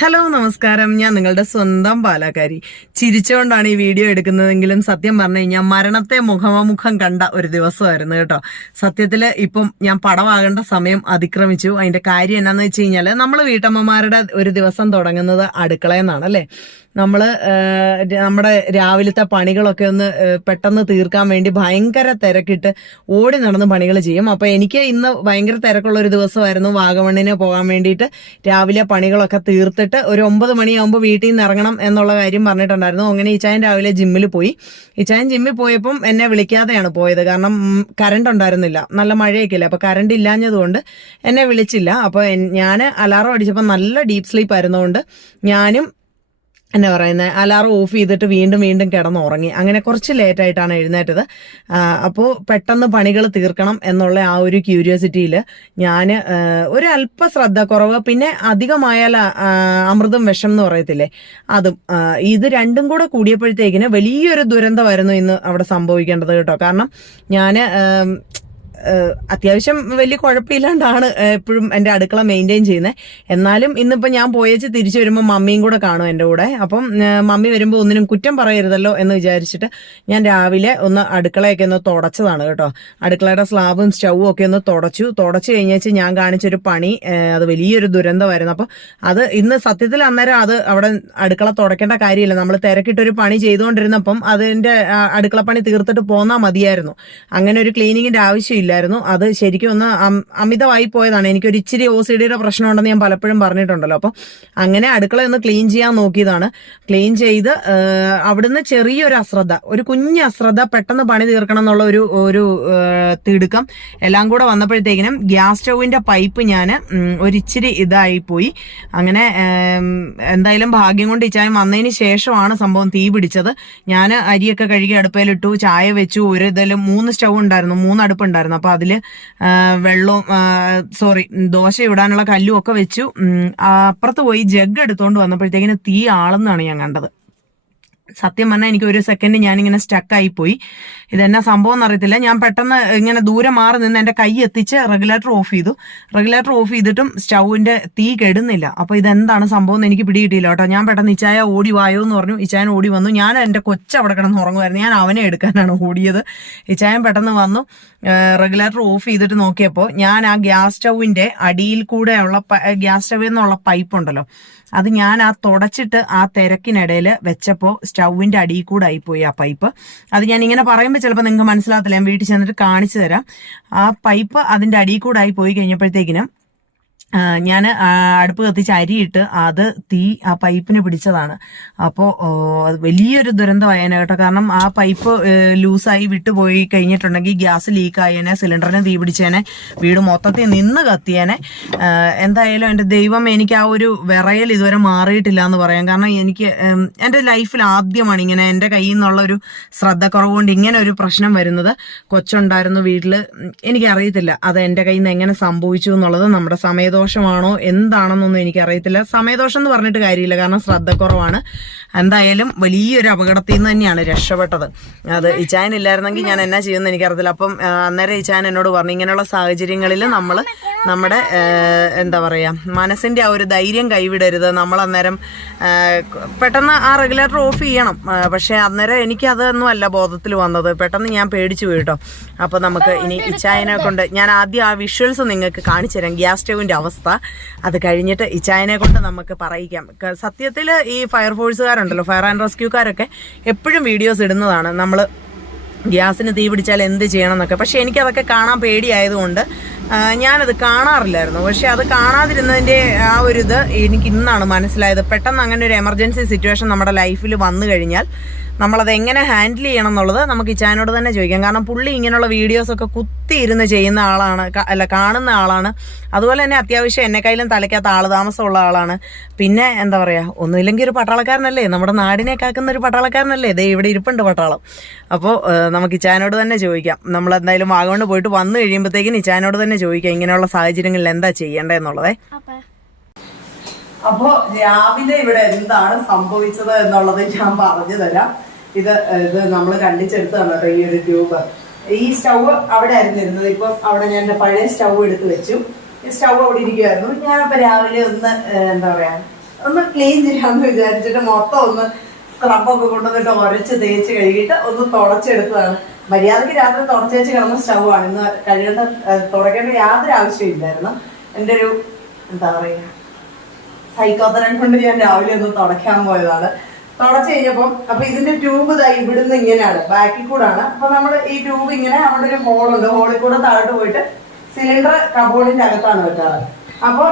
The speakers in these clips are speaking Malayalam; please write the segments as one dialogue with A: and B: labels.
A: ഹലോ നമസ്കാരം. ഞാൻ നിങ്ങളുടെ സ്വന്തം പാലക്കാരി ചിരിച്ചുകൊണ്ടാണ് ഈ വീഡിയോ എടുക്കുന്നതെങ്കിലും സത്യം പറഞ്ഞു കഴിഞ്ഞാൽ മരണത്തെ മുഖാമുഖം കണ്ട ഒരു ദിവസമായിരുന്നു കേട്ടോ. സത്യത്തിൽ ഇപ്പം ഞാൻ പടമാകേണ്ട സമയം അതിക്രമിച്ചു. അതിന്റെ കാര്യം എന്നാന്ന് വെച്ച് കഴിഞ്ഞാൽ നമ്മൾ വീട്ടമ്മമാരുടെ ഒരു ദിവസം തുടങ്ങുന്നത് അടുക്കളയിൽ നിന്നാണ് അല്ലേ? നമ്മൾ നമ്മുടെ രാവിലത്തെ പണികളൊക്കെ ഒന്ന് പെട്ടെന്ന് തീർക്കാൻ വേണ്ടി ഭയങ്കര തിരക്കിട്ട് ഓടി നടന്ന് പണികൾ ചെയ്യും. അപ്പോൾ എനിക്ക് ഇന്ന് ഭയങ്കര തിരക്കുള്ള ഒരു ദിവസമായിരുന്നു വാഗമണ്ണിന് പോകാൻ വേണ്ടിയിട്ട് രാവിലെ പണികളൊക്കെ തീർത്തിട്ട് ഒരു ഒമ്പത് മണിയാകുമ്പോൾ വീട്ടിൽ നിന്ന് ഇറങ്ങണം എന്നുള്ള കാര്യം പറഞ്ഞിട്ടുണ്ടായിരുന്നു. അങ്ങനെ ഇച്ചായൻ രാവിലെ ജിമ്മിൽ പോയി. ഇച്ചായൻ ജിമ്മിൽ പോയപ്പം എന്നെ വിളിക്കാതെയാണ് പോയത്. കാരണം കറണ്ട് ഉണ്ടായിരുന്നില്ല. നല്ല മഴയൊക്കെ ഇല്ല അപ്പോൾ കറണ്ട് ഇല്ലാഞ്ഞതുകൊണ്ട് എന്നെ വിളിച്ചില്ല. അപ്പോൾ ഞാൻ അലാറം അടിച്ചപ്പോൾ നല്ല ഡീപ് സ്ലീപ്പ് ആയിരുന്നുകൊണ്ട് ഞാനും എന്നാ പറയുന്നത് അലാറം ഓഫ് ചെയ്തിട്ട് വീണ്ടും വീണ്ടും കിടന്ന് ഉറങ്ങി അങ്ങനെ കുറച്ച് ലേറ്റ് ആയിട്ടാണ് എഴുന്നേറ്റത്. അപ്പോൾ പെട്ടെന്ന് പണികൾ തീർക്കണം എന്നുള്ള ആ ഒരു ക്യൂരിയോസിറ്റിയിൽ ഞാൻ ഒരു അല്പ ശ്രദ്ധ കുറവ് പിന്നെ അധികമായാൽ അമൃതും വിഷം എന്ന് പറയത്തില്ലേ? അതും ഇത് രണ്ടും കൂടെ കൂടിയപ്പോഴത്തേക്കിന് വലിയൊരു ദുരന്തമായിരുന്നു ഇന്ന് അവിടെ സംഭവിക്കേണ്ടത് കേട്ടോ. കാരണം ഞാൻ അത്യാവശ്യം വലിയ കുഴപ്പമില്ലാണ്ടാണ് എപ്പോഴും എന്റെ അടുക്കള മെയിന്റെയിൻ ചെയ്യുന്നത് എന്നാലും ഇന്നിപ്പോൾ ഞാൻ പോയേച്ച് തിരിച്ചു വരുമ്പോൾ മമ്മിയും കൂടെ കാണും എന്റെ കൂടെ. അപ്പം മമ്മി വരുമ്പോൾ ഒന്നിനും കുറ്റം പറയരുതല്ലോ എന്ന് വിചാരിച്ചിട്ട് ഞാൻ രാവിലെ ഒന്ന് അടുക്കളയൊക്കെ ഒന്ന് തുടച്ചതാണ് കേട്ടോ. അടുക്കളയുടെ സ്ലാബും സ്റ്റൗവും ഒക്കെ ഒന്ന് തുടച്ചു. തുടച്ചു കഴിഞ്ഞേച്ച് ഞാൻ കാണിച്ചൊരു പണി അത് വലിയൊരു ദുരന്തമായിരുന്നു. അപ്പോൾ അത് ഇന്ന് സത്യത്തിൽ അന്നേരം അത് അവിടെ അടുക്കള തുടക്കേണ്ട കാര്യമില്ല. നമ്മൾ തിരക്കിട്ടൊരു പണി ചെയ്തുകൊണ്ടിരുന്നപ്പം അതിന്റെ ആ, അടുക്കള പണി തീർത്തിട്ട് പോന്നാൽ മതിയായിരുന്നു. അങ്ങനെ ഒരു ക്ലീനിങ്ങിന്റെ ആവശ്യമില്ലായിരുന്നു അത് ശരിക്കും ഒന്ന് അമിതമായി പോയതാണ്. എനിക്കൊരു ഇച്ചിരി ഒ സി ഡിയുടെ പ്രശ്നമുണ്ടെന്ന് ഞാൻ പലപ്പോഴും പറഞ്ഞിട്ടുണ്ടല്ലോ. അപ്പം അങ്ങനെ അടുക്കള ഒന്ന് ക്ലീൻ ചെയ്യാൻ നോക്കിയതാണ്. ക്ലീൻ ചെയ്ത് അവിടുന്ന് ചെറിയൊരു അശ്രദ്ധ ഒരു കുഞ്ഞു അശ്രദ്ധ പെട്ടെന്ന് പണി തീർക്കണം എന്നുള്ള ഒരു ഒരു തിടുക്കം എല്ലാം കൂടെ വന്നപ്പോഴത്തേക്കിനും ഗ്യാസ് സ്റ്റൗവിന്റെ പൈപ്പ് ഞാൻ ഒരിച്ചിരി ഇതായി പോയി. അങ്ങനെ എന്തായാലും ഭാഗ്യം കൊണ്ട് ഇച്ചായം വന്നതിന് ശേഷമാണ് സംഭവം തീ പിടിച്ചത്. ഞാൻ അരിയൊക്കെ കഴുകി അടുപ്പയിലിട്ടു ചായ വെച്ചു ഒരു ഇതിലും മൂന്ന് സ്റ്റൗ ഉണ്ടായിരുന്നു മൂന്ന് അടുപ്പുണ്ടായിരുന്നു അപ്പൊ അതിൽ ആ, വെള്ളവും സോറി ദോശ ഇടാനുള്ള കല്ലും ഒക്കെ വെച്ചു. അപ്പുറത്ത് പോയി ജഗ് എടുത്തോണ്ട് വന്നപ്പോഴത്തേക്കിന് തീ ആളെന്നാണ് ഞാൻ കണ്ടത്. സത്യം പറഞ്ഞാൽ എനിക്ക് ഒരു സെക്കൻഡ് ഞാനിങ്ങനെ സ്റ്റക്കായി പോയി ഇതെന്നാ സംഭവം എന്നറിയത്തില്ല. ഞാൻ പെട്ടെന്ന് ഇങ്ങനെ ദൂരെ മാറി നിന്ന് എന്റെ കൈ എത്തിച്ച് റെഗുലേറ്റർ ഓഫ് ചെയ്തു. റെഗുലേറ്റർ ഓഫ് ചെയ്തിട്ടും സ്റ്റൗവിന്റെ തീ കെടുന്നില്ല. അപ്പൊ ഇതെന്താണ് സംഭവം എന്ന് എനിക്ക് പിടികിട്ടിയില്ല കേട്ടോ. ഞാൻ പെട്ടെന്ന് ഇച്ചായ ഓടി വായോ എന്ന് പറഞ്ഞു. ഇച്ചായൻ ഓടി വന്നു. ഞാൻ എന്റെ കൊച്ചവിടെ കിടന്ന് ഉറങ്ങുമായിരുന്നു ഞാൻ അവനെ എടുക്കാനാണ് ഓടിയത്. ഇച്ചായൻ പെട്ടെന്ന് വന്നു. റെഗുലേറ്റർ ഓഫ് ചെയ്തിട്ട് നോക്കിയപ്പോൾ ഞാൻ ആ ഗ്യാസ് സ്റ്റൗവിന്റെ അടിയിൽ കൂടെ ഉള്ള ഗ്യാസ് സ്റ്റൗവിൽ നിന്നുള്ള പൈപ്പ് ഉണ്ടല്ലോ. അത് ഞാൻ ആ തുടച്ചിട്ട് ആ തിരക്കിനിടയിൽ വെച്ചപ്പോൾ സ്റ്റൗവിന്റെ അടിയിൽ കൂടെ ആയിപ്പോയി ആ പൈപ്പ്. അത് ഞാൻ ഇങ്ങനെ പറയുമ്പോൾ ചിലപ്പോൾ നിങ്ങൾക്ക് മനസ്സിലാകത്തില്ല. ഞാൻ വീട്ടിൽ ചെന്നിട്ട് കാണിച്ചു തരാം. ആ പൈപ്പ് അതിന്റെ അടിയിൽ കൂടെ ആയി പോയി കഴിഞ്ഞപ്പോഴത്തേക്കിനും ഞാൻ അടുപ്പ് കത്തിച്ച് അരിയിട്ട് അത് തീ ആ പൈപ്പിന് പിടിച്ചതാണ്. അപ്പോൾ വലിയൊരു ദുരന്തമായേനെ കേട്ടോ. കാരണം ആ പൈപ്പ് ലൂസായി വിട്ടുപോയി കഴിഞ്ഞിട്ടുണ്ടെങ്കിൽ ഗ്യാസ് ലീക്ക് ആയേനെ സിലിണ്ടറിന് തീ പിടിച്ചേനെ വീട് മൊത്തത്തിൽ നിന്ന് കത്തിയേനെ. എന്തായാലും എന്റെ ദൈവം എനിക്ക് ആ ഒരു വിറയൽ ഇതുവരെ മാറിയിട്ടില്ല എന്ന് പറയാം. കാരണം എനിക്ക് എന്റെ ലൈഫിൽ ആദ്യമാണ് ഇങ്ങനെ എന്റെ കയ്യിൽ നിന്നുള്ള ഒരു ശ്രദ്ധക്കുറവ് കൊണ്ട് ഇങ്ങനെ ഒരു പ്രശ്നം വരുന്നത്. കൊച്ചുണ്ടായിരുന്നു വീട്ടിൽ എനിക്കറിയത്തില്ല അത് എന്റെ കയ്യിൽ നിന്ന് എങ്ങനെ സംഭവിച്ചു എന്നുള്ളത്. നമ്മുടെ സമയദോഷമാണോ എന്താണെന്നൊന്നും എനിക്കറിയത്തില്ല. സമയദോഷം എന്ന് പറഞ്ഞിട്ട് കാര്യമില്ല. കാരണം ശ്രദ്ധക്കുറവാണ് എന്തായാലും വലിയൊരു അപകടത്തിൽ നിന്ന് തന്നെയാണ് രക്ഷപ്പെട്ടത്. അത് ഇച്ചായൻ ഇല്ലായിരുന്നെങ്കിൽ ഞാൻ എന്നാ ചെയ്യുമെന്ന് എനിക്കറിയത്തില്ല. അപ്പം അന്നേരം ഇച്ചായൻ എന്നോട് പറഞ്ഞു ഇങ്ങനെയുള്ള സാഹചര്യങ്ങളിൽ നമ്മൾ നമ്മുടെ എന്താ പറയുക മനസ്സിന്റെ ആ ഒരു ധൈര്യം കൈവിടരുത്. നമ്മൾ അന്നേരം പെട്ടെന്ന് ആ റെഗുലേറ്റർ ഓഫ് ചെയ്യണം. പക്ഷേ അന്നേരം എനിക്കതൊന്നും അല്ല ബോധത്തിൽ വന്നത്. പെട്ടെന്ന് ഞാൻ പേടിച്ചു പോയിട്ടോ അപ്പം അപ്പോൾ നമുക്ക് ഇനി ഇച്ചായനെ കൊണ്ട് ഞാൻ ആദ്യം ആ വിഷ്വൽസ് നിങ്ങൾക്ക് കാണിച്ചു തരാം. ഗ്യാസ് സ്റ്റൗവിന്റെ അവസ്ഥ അത് കഴിഞ്ഞിട്ട് ഇച്ചായനെ കൊണ്ട് നമുക്ക് പറയിക്കാം. സത്യത്തിൽ ഈ ഫയർഫോഴ്സുകാരുണ്ടല്ലോ ഫയർ ആൻഡ് റെസ്ക്യൂക്കാരൊക്കെ എപ്പോഴും വീഡിയോസ് ഇടുന്നതാണ്. നമ്മൾ ഗ്യാസിന് തീ പിടിച്ചാൽ എന്ത് ചെയ്യണം എന്നൊക്കെ. പക്ഷെ എനിക്കതൊക്കെ കാണാൻ പേടിയായതുകൊണ്ട് ഞാനത് കാണാറില്ലായിരുന്നു. പക്ഷെ അത് കാണാതിരുന്നതിന്റെ ആ ഒരു ഇത് എനിക്ക് ഇന്നാണ് മനസ്സിലായത്. പെട്ടെന്ന് അങ്ങനെ ഒരു എമർജൻസി സിറ്റുവേഷൻ നമ്മുടെ ലൈഫിൽ വന്നു കഴിഞ്ഞാൽ നമ്മളത് എങ്ങനെ ഹാൻഡിൽ ചെയ്യണം എന്നുള്ളത് നമുക്ക് ഇച്ചാനോട് തന്നെ ചോദിക്കാം. കാരണം പുള്ളി ഇങ്ങനെയുള്ള വീഡിയോസൊക്കെ കുത്തി ഇരുന്ന് ചെയ്യുന്ന ആളാണ് അല്ല കാണുന്ന ആളാണ്. അതുപോലെ തന്നെ അത്യാവശ്യം എന്നെ കയ്യിലും തലയ്ക്കകത്ത് ആൾ താമസമുള്ള ആളാണ്. പിന്നെ എന്താ പറയുക ഒന്നുമില്ലെങ്കിൽ ഒരു പട്ടാളക്കാരനല്ലേ? നമ്മുടെ നാടിനെ കാക്കുന്ന ഒരു പട്ടാളക്കാരനല്ലേ? ദേ ഇവിടെ ഇരിപ്പുണ്ട് പട്ടാളം. അപ്പോൾ നമുക്ക് ഇച്ചാനോട് തന്നെ ചോദിക്കാം. നമ്മൾ എന്തായാലും പോയിട്ട് വന്നു കഴിയുമ്പോഴത്തേക്കും ഇച്ചാനോട് തന്നെ ചോദിക്കാം ഇങ്ങനെയുള്ള സാഹചര്യങ്ങളിൽ എന്താ ചെയ്യേണ്ടതെന്നുള്ളതേ. അപ്പോ. രാവിലെ ഇവിടെ എന്താണ് സംഭവിച്ചത് എന്നുള്ളത് ഞാൻ പറഞ്ഞു തരാം ഇത് ഇത് നമ്മൾ കണ്ടിച്ചെടുത്താണ് കേട്ടോ ഈ ഒരു ട്യൂബ്. ഈ സ്റ്റൗ അവിടെ ആയിരുന്നു ഇരുന്നത്. ഇപ്പം അവിടെ ഞാൻ എന്റെ പഴയ സ്റ്റൗ എടുത്ത് വെച്ചു. ഈ സ്റ്റൗ അവിടെ ഇരിക്കുമായിരുന്നു ഞാനപ്പോൾ രാവിലെ ഒന്ന് എന്താ പറയാ ഒന്ന് ക്ലീൻ ചെയ്യാമെന്ന് വിചാരിച്ചിട്ട് മൊത്തം ഒന്ന് സ്ക്രബൊക്കെ കൊണ്ടുവന്നിട്ട് ഉരച്ച് തേച്ച് കഴുകിയിട്ട് ഒന്ന് തുടച്ചെടുത്തതാണ്. മര്യാദയ്ക്ക് രാത്രി തുടച്ചേച്ച് കിടന്ന സ്റ്റവാണ് ഇന്ന് കഴുകേണ്ട തുടക്കേണ്ട യാതൊരു ആവശ്യമില്ലായിരുന്നു എന്റെ ഒരു എന്താ പറയുക സൈക്കോത്തരം കൊണ്ട് ഞാൻ രാവിലെ ഒന്ന് തുടയ്ക്കാൻ പോയതാണ്. തുടച്ച് കഴിഞ്ഞപ്പം അപ്പൊ ഇതിന്റെ ട്യൂബ് ദാ ഇവിടുന്ന് ഇങ്ങനെയാണ് ബാക്കിൽ കൂടാണ്. അപ്പൊ നമ്മൾ ഈ ട്യൂബ് ഇങ്ങനെ അവിടെ ഒരു ഹോളുണ്ട്. ഹോളിൽ കൂടെ താഴോട്ട് പോയിട്ട് സിലിണ്ടർ കബോർഡിന്റെ അകത്താണ് വെക്കാറ്. അപ്പൊ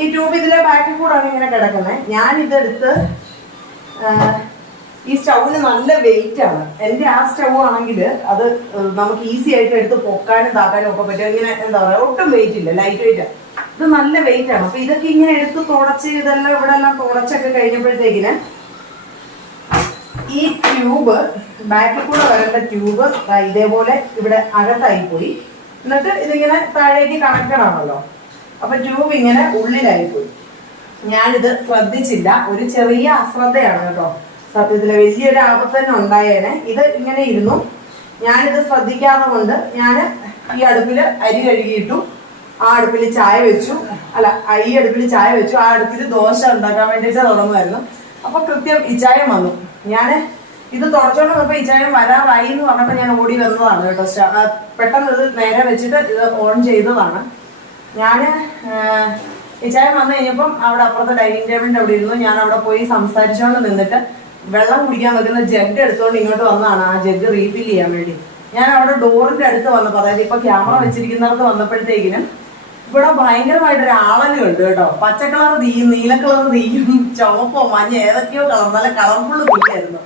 A: ഈ ട്യൂബ് ഇതിന്റെ ബാക്കിൽ കൂടാണ് ഇങ്ങനെ കിടക്കുന്നത്. ഞാൻ ഇതെടുത്ത് ഈ സ്റ്റൗവിന് നല്ല വെയിറ്റ് ആണ്. എന്റെ ആ സ്റ്റൗ ആണെങ്കിൽ അത് നമുക്ക് ഈസി ആയിട്ട് എടുത്ത് പൊക്കാനും താക്കാനും ഒക്കെ പറ്റും. ഇങ്ങനെ എന്താ പറയാ ഒട്ടും വെയിറ്റ് ഇല്ല ലൈറ്റ് വെയിറ്റ് ഇത് നല്ല വെയിറ്റ് ആണ്. അപ്പൊ ഇതൊക്കെ ഇങ്ങനെ എടുത്ത് തുടച്ച് ഇതെല്ലാം ഇവിടെ എല്ലാം തുടച്ചൊക്കെ കഴിഞ്ഞപ്പോഴത്തേക്കിന് ഈ ട്യൂബ് ബാക്കിൽ കൂടെ വരേണ്ട ട്യൂബ് ഇതേപോലെ ഇവിടെ അകത്തായി പോയി എന്നിട്ട് ഇതിങ്ങനെ താഴേക്ക് കണക്റ്റഡ് ആണല്ലോ അപ്പൊ ട്യൂബ് ഇങ്ങനെ ഉള്ളിലായി പോയി ഞാനിത് ശ്രദ്ധിച്ചില്ല. ഒരു ചെറിയ അശ്രദ്ധയാണ് കേട്ടോ. സത്യത്തിൽ വലിയൊരു ആപത്ത് തന്നെ ഉണ്ടായേനെ ഇത് ഇങ്ങനെ ഇരുന്നു. ഞാനിത് ശ്രദ്ധിക്കാതെ കൊണ്ട് ഞാൻ ഈ അടുപ്പിൽ അരി കഴുകിയിട്ടു ആ അടുപ്പിൽ ചായ വെച്ചു. അല്ല ഈ അടുപ്പിൽ ചായ വെച്ചു. ആ അടുപ്പിൽ ദോശ ഉണ്ടാക്കാൻ വേണ്ടിയിട്ട് തുടങ്ങുമായിരുന്നു അപ്പൊ കൃത്യം ഇച്ചായം വന്നു. ഞാൻ ഇത് തുടച്ചോണ്ട് വന്നപ്പോ ഇച്ചായം വരാറായി എന്ന് പറഞ്ഞപ്പോ ഞാൻ ഓടി വന്നതാണ് കേട്ടോ. പെട്ടെന്ന് ഇത് നേരെ വെച്ചിട്ട് ഇത് ഓൺ ചെയ്തതാണ്. ഞാൻ ഇച്ചായം വന്നു കഴിഞ്ഞപ്പം അവിടെ അപ്പുറത്തെ ഡൈനിങ് ടേബിളിന്റെ അവിടെ ഇരുന്നു. ഞാൻ അവിടെ പോയി സംസാരിച്ചുകൊണ്ട് നിന്നിട്ട് വെള്ളം കുടിക്കാൻ വെക്കുന്ന ജഗ് എടുത്തോണ്ട് ഇങ്ങോട്ട് വന്നതാണ്. ആ ജഗ് റീഫിൽ ചെയ്യാൻ വേണ്ടി. ഞാൻ അവിടെ ഡോറിന്റെ അടുത്ത് വന്നപ്പോ അതായത് ഇപ്പൊ ക്യാമറ വെച്ചിരിക്കുന്നവർക്ക് വന്നപ്പോഴത്തേക്കിനും ഇവിടെ ഭയങ്കരമായിട്ടൊരു ആളൽ ഉണ്ട് കേട്ടോ. പച്ച കളർ തീയും നീല കളർ തീയും ചുവപ്പോ മഞ്ഞ ഏതൊക്കെയോ കളർ നല്ല കളർഫുള്ള് തീയായിരുന്നു.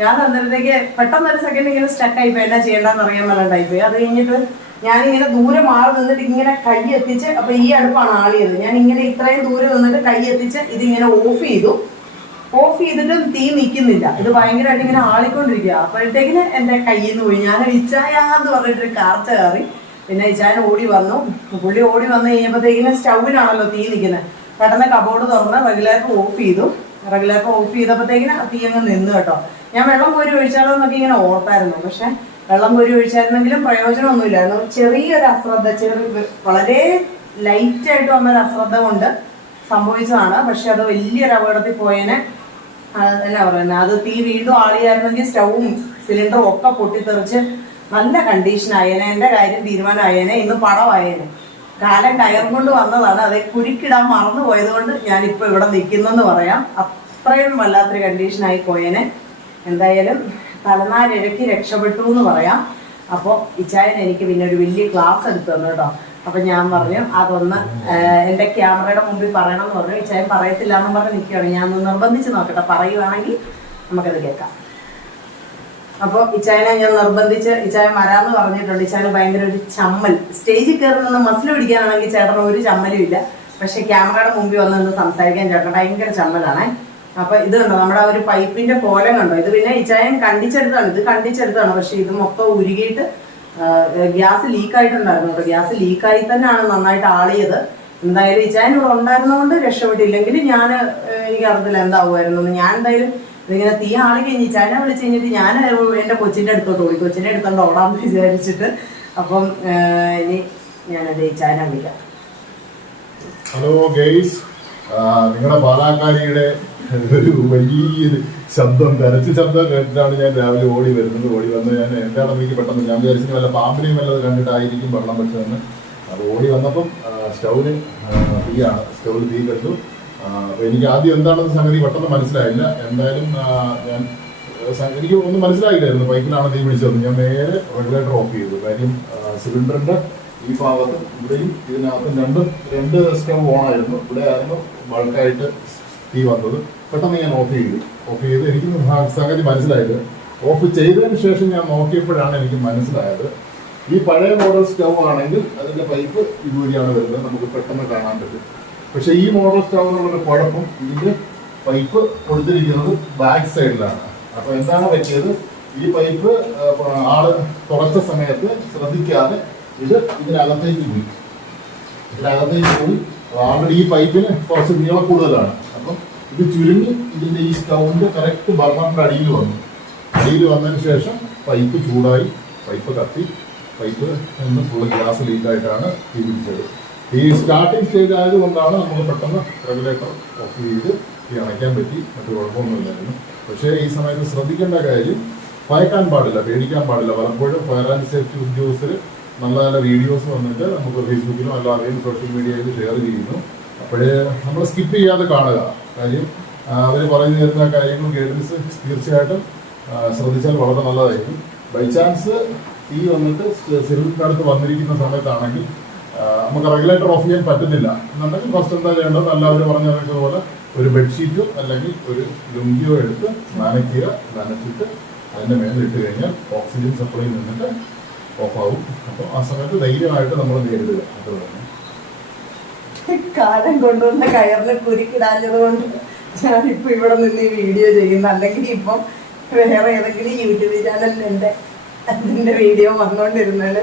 A: ഞാൻ അന്നേരത്തേക്ക് പെട്ടെന്ന് ഒരു സെക്കൻഡ് ഇങ്ങനെ സ്റ്റക്ക് ആയിപ്പോയി എന്നാ ചെയ്യേണ്ടെന്ന് അറിയാൻ മേലുണ്ടായിപ്പോയി അത് കഴിഞ്ഞിട്ട് ഞാനിങ്ങനെ ദൂരെ മാറി നിന്നിട്ട് ഇങ്ങനെ കൈ എത്തിച്ച് അപ്പൊ ഈ അടുപ്പാണ് ആളിയത്. ഞാൻ ഇങ്ങനെ ഇത്രയും ദൂരെ നിന്നിട്ട് കൈ എത്തിച്ച് ഇതിങ്ങനെ ഓഫ് ചെയ്തു. ഓഫ് ചെയ്തിട്ടും തീ നിൽക്കുന്നില്ല. ഇത് ഭയങ്കരമായിട്ട് ഇങ്ങനെ ആളിക്കൊണ്ടിരിക്കുക അപ്പോഴത്തേക്കിന് എന്റെ കയ്യിൽ നിന്ന് പോയി. ഞാൻ വിചായാന്ന് പറഞ്ഞിട്ടൊരു കാർച്ച കയറി. പിന്നെ ഇച്ചായൻ ഓടി വന്നു. പുള്ളി ഓടി വന്നു കഴിഞ്ഞപ്പോഴത്തേക്കിന് സ്റ്റൗവിനാണല്ലോ തീ നിൽക്കുന്നത് പെട്ടെന്ന് കബോർഡ് തുറന്ന് റെഗുലേറ്റർ ഓഫ് ചെയ്തു. റെഗുലേറ്റർ ഓഫ് ചെയ്തപ്പോഴത്തേക്കിന് തീ അങ്ങ് നിന്നു കേട്ടോ. ഞാൻ വെള്ളം കോരി ഒഴിച്ചാലോ എന്നൊക്കെ ഇങ്ങനെ ഓർത്തായിരുന്നു. പക്ഷെ വെള്ളം കോരി ഒഴിച്ചായിരുന്നെങ്കിലും പ്രയോജനമൊന്നുമില്ലായിരുന്നു ചെറിയൊരു അശ്രദ്ധ ചെറിയ വളരെ ലൈറ്റായിട്ട് വന്നൊരു അശ്രദ്ധ കൊണ്ട് സംഭവിച്ചതാണ്. പക്ഷെ അത് വലിയൊരു അപകടത്തിൽ പോയേനെ. എന്നാ പറയുന്നത് അത് തീ വീണ്ടും ആളിയായിരുന്നെങ്കിൽ സ്റ്റൗവും സിലിണ്ടറും ഒക്കെ പൊട്ടിത്തെറിച്ച് നല്ല കണ്ടീഷൻ ആയേനെ എന്റെ കാര്യം തീരുമാനമായേനെ ഇന്ന് പടമായേനെ കാലം കയറും കൊണ്ട് വന്നതാണ് അത് കുരുക്കിടാൻ മറന്നു പോയതുകൊണ്ട് കൊണ്ട് ഇപ്പൊ ഇവിടെ നിൽക്കുന്നെന്ന് പറയാം. അത്രയും വല്ലാത്തൊരു കണ്ടീഷനായി പോയേനെ. എന്തായാലും തലനാരിഴക്കി രക്ഷപ്പെട്ടു എന്ന് പറയാം. അപ്പോൾ ഇച്ചായൻ എനിക്ക് പിന്നെ ഒരു വലിയ ക്ലാസ് എടുത്തു തന്നു കേട്ടോ. അപ്പൊ ഞാൻ പറഞ്ഞു അതൊന്ന് എന്റെ ക്യാമറയുടെ മുമ്പിൽ പറയണം എന്ന് പറഞ്ഞു. ഇച്ചായൻ പറയത്തില്ല എന്ന് പറഞ്ഞ് നിൽക്കുകയാണ് ഞാൻ ഒന്ന് നിർബന്ധിച്ച് നോക്കട്ടെ. പറയുവാണെങ്കിൽ നമുക്കത് കേൾക്കാം. അപ്പോൾ ഇച്ചായനെ ഞാൻ നിർബന്ധിച്ച് ഇച്ചായൻ വരാന്ന് പറഞ്ഞിട്ടുണ്ട്. ഇച്ചായന് ഭയങ്കര ഒരു ചമ്മൽ. സ്റ്റേജിൽ കയറി നിന്ന് മസിൽ പിടിക്കാനാണെങ്കിൽ ചേട്ടന് ഒരു ചമ്മലും ഇല്ല. പക്ഷെ ക്യാമറയുടെ മുമ്പിൽ വന്ന് നിന്ന് സംസാരിക്കാൻ ചേട്ടൻ ഭയങ്കര ചമ്മലാണേ. അപ്പൊ ഇത് കണ്ടോ? നമ്മുടെ ആ ഒരു പൈപ്പിന്റെ കോലം കണ്ടോ? ഇത് പിന്നെ ഇച്ചായൻ കണ്ടിച്ചെടുത്താണ്. ഇത് കണ്ടിച്ചെടുത്താണ്. പക്ഷെ ഇത് മൊത്തം ഉരുകിയിട്ട് ഗ്യാസ് ലീക്ക് ആയിട്ടുണ്ടായിരുന്നു കേട്ടോ ഗ്യാസ് ലീക്കായി തന്നെയാണ് നന്നായിട്ട് ആളിയത്. എന്തായാലും ഇച്ചായൻ ഇവിടെ ഉണ്ടായിരുന്നതുകൊണ്ട് രക്ഷപ്പെട്ടില്ലെങ്കിൽ ഞാൻ എനിക്ക് അറിയത്തില്ല എന്താവുമായിരുന്നു ഞാൻ എന്തായാലും ഇതിങ്ങനെ തീ ആളി കഴിഞ്ഞ് ഇച്ചായനെ വിളിച്ച് കഴിഞ്ഞിട്ട് ഞാൻ എന്റെ കൊച്ചിന്റെ അടുത്തോട്ട് ഓടി. കൊച്ചിന്റെ അടുത്തോണ്ട് ഓടാമെന്ന് വിചാരിച്ചിട്ട് അപ്പം ഇനി ഞാനത് ഇച്ചായനെ വിളിക്കാം.
B: ഹലോ ഗെയ്സ് നിങ്ങളുടെ പാലാക്കാരിയുടെ ഒരു വലിയൊരു ശബ്ദം കരച്ച് ശബ്ദം കേട്ടിട്ടാണ് ഞാൻ രാവിലെ ഓടി വരുന്നത്. ഓടി വന്ന് ഞാൻ എന്താണ് എനിക്ക് പെട്ടെന്ന് ഞാൻ വിചാരിച്ചു വല്ല പാമ്പിനെയും വല്ലത് കണ്ടിട്ടായിരിക്കും വെള്ളം പറ്റുമെന്ന് അപ്പോൾ ഓടി വന്നപ്പം സ്റ്റൗവിന് തീയാണ് സ്റ്റൗവിൽ തീ കണ്ടു അപ്പോൾ എനിക്ക് ആദ്യം എന്താണെന്ന് സംഗതി പെട്ടെന്ന് മനസ്സിലായില്ല. എന്തായാലും ഞാൻ എനിക്ക് ഒന്നും മനസ്സിലായില്ലായിരുന്നു. പൈപ്പിലാണ് തീ പിടിച്ചത് ഞാൻ നേരെ റെഗുലേറ്റർ ഓഫ് ചെയ്തു. കാര്യം സിലിണ്ടറിന്റെ ഈ ഭാഗത്ത് ഇവിടെയും ഇതിനകത്ത് രണ്ട് രണ്ട് സ്റ്റവ് ഓണായിരുന്നു. ഇവിടെ ആയിരുന്നു ബൾക്കായിട്ട് തീ വന്നത്. പെട്ടെന്ന് ഞാൻ ഓഫ് ചെയ്തു. ഓഫ് ചെയ്ത് എനിക്ക് സംഗതി മനസ്സിലായത്. ഓഫ് ചെയ്തതിന് ശേഷം ഞാൻ നോക്കിയപ്പോഴാണ് എനിക്ക് മനസ്സിലായത്. ഈ പഴയ മോഡൽ സ്റ്റവ് ആണെങ്കിൽ അതിന്റെ പൈപ്പ് ഇതുവഴിയാണ് വരുന്നത്. നമുക്ക് പെട്ടെന്ന് കാണാൻ പറ്റും. പക്ഷെ ഈ മോഡൽ സ്റ്റവ് എന്നുള്ള കുഴപ്പം ഇതിന്റെ പൈപ്പ് കൊടുത്തിരിക്കുന്നത് ബാക്ക് സൈഡിലാണ് അപ്പോൾ എന്താണ് പറ്റിയത്? ഈ പൈപ്പ് ആൾ തുറച്ച സമയത്ത് ശ്രദ്ധിക്കാതെ ഇത് ഇതിനകത്തേക്ക് പോയി. ഇതിനകത്തേക്ക് പോയി. ആൾറെഡി ഈ പൈപ്പിന് കുറച്ച് നീളം കൂടുതലാണ്. അപ്പം ഇത് ചുരുങ്ങി ഇതിന്റെ ഈ സ്റ്റൗണ്ട് കറക്റ്റ് ബർണറിന്റെ അടിയിൽ വന്നു. അടിയിൽ വന്നതിന് ശേഷം പൈപ്പ് ചൂടായി. പൈപ്പ് കത്തി. പൈപ്പ് നിന്ന് ഫുള്ള് ഗ്യാസ് ലീക്കായിട്ടാണ് തീ പിടിച്ചത്. ഈ സ്റ്റാർട്ടിങ് സ്റ്റേജ് ആയതുകൊണ്ടാണ് നമുക്ക് പെട്ടെന്ന് റെഗുലേറ്റർ ഓഫ് ചെയ്ത് ഈ അണയ്ക്കാൻ പറ്റി. മറ്റു കുഴപ്പമൊന്നുമില്ലായിരുന്നു. പക്ഷേ ഈ സമയത്ത് ശ്രദ്ധിക്കേണ്ട കാര്യം ഭയക്കാൻ പാടില്ല പേടിക്കാൻ പാടില്ല. പലപ്പോഴും ഫയർ ആൻഡ് സേഫ്റ്റി ഉദ്യോഗസ്ഥർ നല്ല നല്ല വീഡിയോസ് വന്നിട്ട് നമുക്ക് ഫേസ്ബുക്കിലും അല്ലാതെയും സോഷ്യൽ മീഡിയയിലും ഷെയർ ചെയ്യുന്നു. അപ്പോഴേ നമ്മൾ സ്കിപ്പ് ചെയ്യാതെ കാണുക. കാര്യം അവർ പറഞ്ഞു തരുന്ന കാര്യങ്ങൾ ഗൈഡൻസ് തീർച്ചയായിട്ടും ശ്രദ്ധിച്ചാൽ വളരെ നല്ലതായിരിക്കും. ബൈ ചാൻസ് ഈ വന്നിട്ട് സിലിണ്ടറിനടുത്ത് വന്നിരിക്കുന്ന സമയത്താണെങ്കിൽ നമുക്ക് റെഗുലേറ്റർ ഓഫ് ചെയ്യാൻ പറ്റുന്നില്ല എന്നുണ്ടെങ്കിൽ ഫസ്റ്റ് എന്താ ചെയ്യേണ്ടത്? അവർ പറഞ്ഞു പോലെ ഒരു ബെഡ്ഷീറ്റോ അല്ലെങ്കിൽ ഒരു ലുങ്കിയോ എടുത്ത് നനയ്ക്കുക നനച്ചിട്ട് അതിന്റെ മേലിട്ട് കഴിഞ്ഞാൽ ഓക്സിജൻ സപ്ലൈ നിന്നിട്ട് ഓഫ് ആവും. അപ്പോൾ ആ സമയത്ത് ധൈര്യമായിട്ട് നമ്മൾ നേരിടുക. അത് തന്നെ
A: കാലം കൊണ്ടുവന്ന കയറിന് കുരുക്കിടാഞ്ഞത് കൊണ്ട് ഞാനിപ്പോ ഇവിടെ നിന്ന് ഈ വീഡിയോ ചെയ്യുന്നു അല്ലെങ്കിൽ ഇപ്പം വേറെ ഏതെങ്കിലും യൂട്യൂബ് ചാനലിൽ അതിന്റെ വീഡിയോ വന്നുകൊണ്ടിരുന്നത്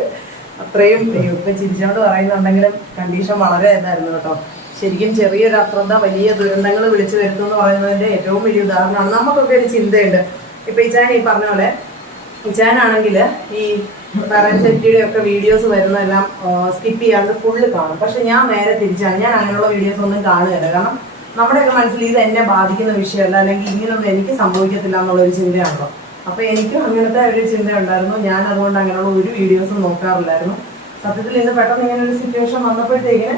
A: അത്രയും ഇപ്പൊ ചിരിച്ചോണ്ട് പറയുന്നുണ്ടെങ്കിലും കണ്ടീഷൻ വളരെ ഇതായിരുന്നു കേട്ടോ. ശരിക്കും ചെറിയൊരു അശ്രദ്ധ വലിയ ദുരന്തങ്ങൾ വിളിച്ചു വരുത്തു എന്ന് പറയുന്നതിന്റെ ഏറ്റവും വലിയ ഉദാഹരണമാണ്. നമുക്കൊക്കെ ഒരു ചിന്തയുണ്ട്. ഇപ്പൊ ഈ ചാൻ ഈ പറഞ്ഞ പോലെ ഇച്ചാനാണെങ്കിൽ ഈ പാരന്റ് സേഫ്റ്റിയുടെ ഒക്കെ വീഡിയോസ് വരുന്നതെല്ലാം സ്കിപ്പ് ചെയ്യാണ്ട് ഫുള്ള് കാണും. പക്ഷെ ഞാൻ നേരെ തിരിച്ചാണ്. ഞാൻ അങ്ങനെയുള്ള വീഡിയോസ് ഒന്നും കാണുകയില്ല. കാരണം നമ്മുടെയൊക്കെ മനസ്സിൽ ഇത് എന്നെ ബാധിക്കുന്ന വിഷയമല്ല. അല്ലെങ്കിൽ ഇങ്ങനൊന്നും എനിക്ക് സംഭവിക്കത്തില്ല എന്നുള്ളൊരു ചിന്തയാണല്ലോ. അപ്പൊ എനിക്കും അങ്ങനത്തെ ഒരു ചിന്ത ഉണ്ടായിരുന്നു ഞാൻ അതുകൊണ്ട് അങ്ങനെയുള്ള ഒരു വീഡിയോസും നോക്കാറില്ലായിരുന്നു. സത്യത്തിൽ ഇന്ന് പെട്ടെന്ന് ഇങ്ങനെ ഒരു സിറ്റുവേഷൻ വന്നപ്പോഴത്തേക്കിന്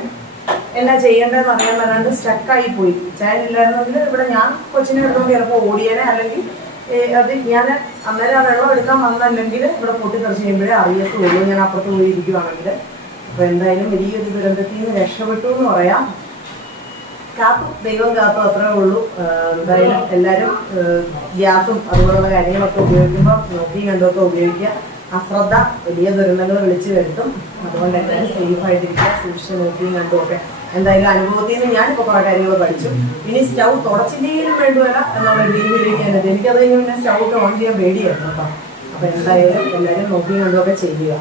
A: എന്നാ ചെയ്യേണ്ടതെന്ന് അറിയാൻ വരാണ്ട് സ്റ്റക്കായി പോയി. ചാനൽ ഇല്ലായിരുന്നെങ്കിൽ ഇവിടെ ഞാൻ കൊച്ചിനെ എടുത്തോ ചിലപ്പോൾ ഓടിയേനെ അല്ലെങ്കിൽ അത് ഞാൻ അന്നേരം ആ വെള്ളം എടുക്കാൻ വന്നല്ലെങ്കിൽ ഇവിടെ പൊട്ടിത്തെറിച്ച് കഴിയുമ്പോഴേ അറിയത്തുള്ളൂ. ഞാൻ അപ്പുറത്ത് പോയി ഇരിക്കുവാണെങ്കിൽ. അപ്പൊ എന്തായാലും വലിയൊരു ദുരന്തത്തിൽ നിന്ന് രക്ഷപ്പെട്ടു എന്ന് പറയാം. കാത്തു ദൈവം കാത്തു അത്രേ ഉള്ളൂ. എന്തായാലും എല്ലാവരും ഗ്യാസും അതുപോലുള്ള കാര്യങ്ങളൊക്കെ ഉപയോഗിക്കുമ്പോൾ നോക്കിയും കണ്ടൊക്കെ ഉപയോഗിക്കുക. അശ്രദ്ധ വലിയ ദുരന്തങ്ങൾ വിളിച്ചു വരുത്തും. അതുകൊണ്ട് എല്ലാവരും സേഫ് ആയിട്ടിരിക്കുക. സൂക്ഷിച്ച് നോക്കിയും കണ്ടുമൊക്കെ എന്തായാലും അനുഭവത്തിൽ നിന്ന് ഞാനിപ്പോൾ കുറേ കാര്യങ്ങൾ പഠിച്ചു. ഇനി സ്റ്റൗ തുടച്ചില്ലെങ്കിലും വേണ്ടുവല്ല എന്നുള്ള രീതിയിലേക്ക് എന്നത് എനിക്കത് കഴിഞ്ഞ് പിന്നെ സ്റ്റൗ ഒക്കെ ഓൺ ചെയ്യാൻ പേടിയായിരുന്നു കേട്ടോ. അപ്പൊ എന്തായാലും എല്ലാവരും നോക്കി കണ്ടുമൊക്കെ ചെയ്യുക.